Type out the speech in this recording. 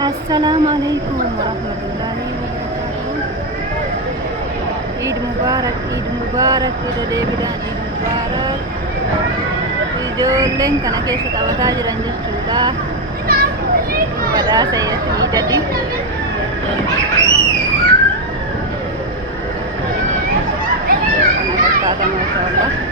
Assalamualaikum warahmatullahi wabarakatuh. Eid Mubarak, Eid deebiidhaan Eid Mubarak. Ijoolleen kana keessa taphataa jiran jechuudha. Badhaasa Eidati. Kana fakkaata maashaallah.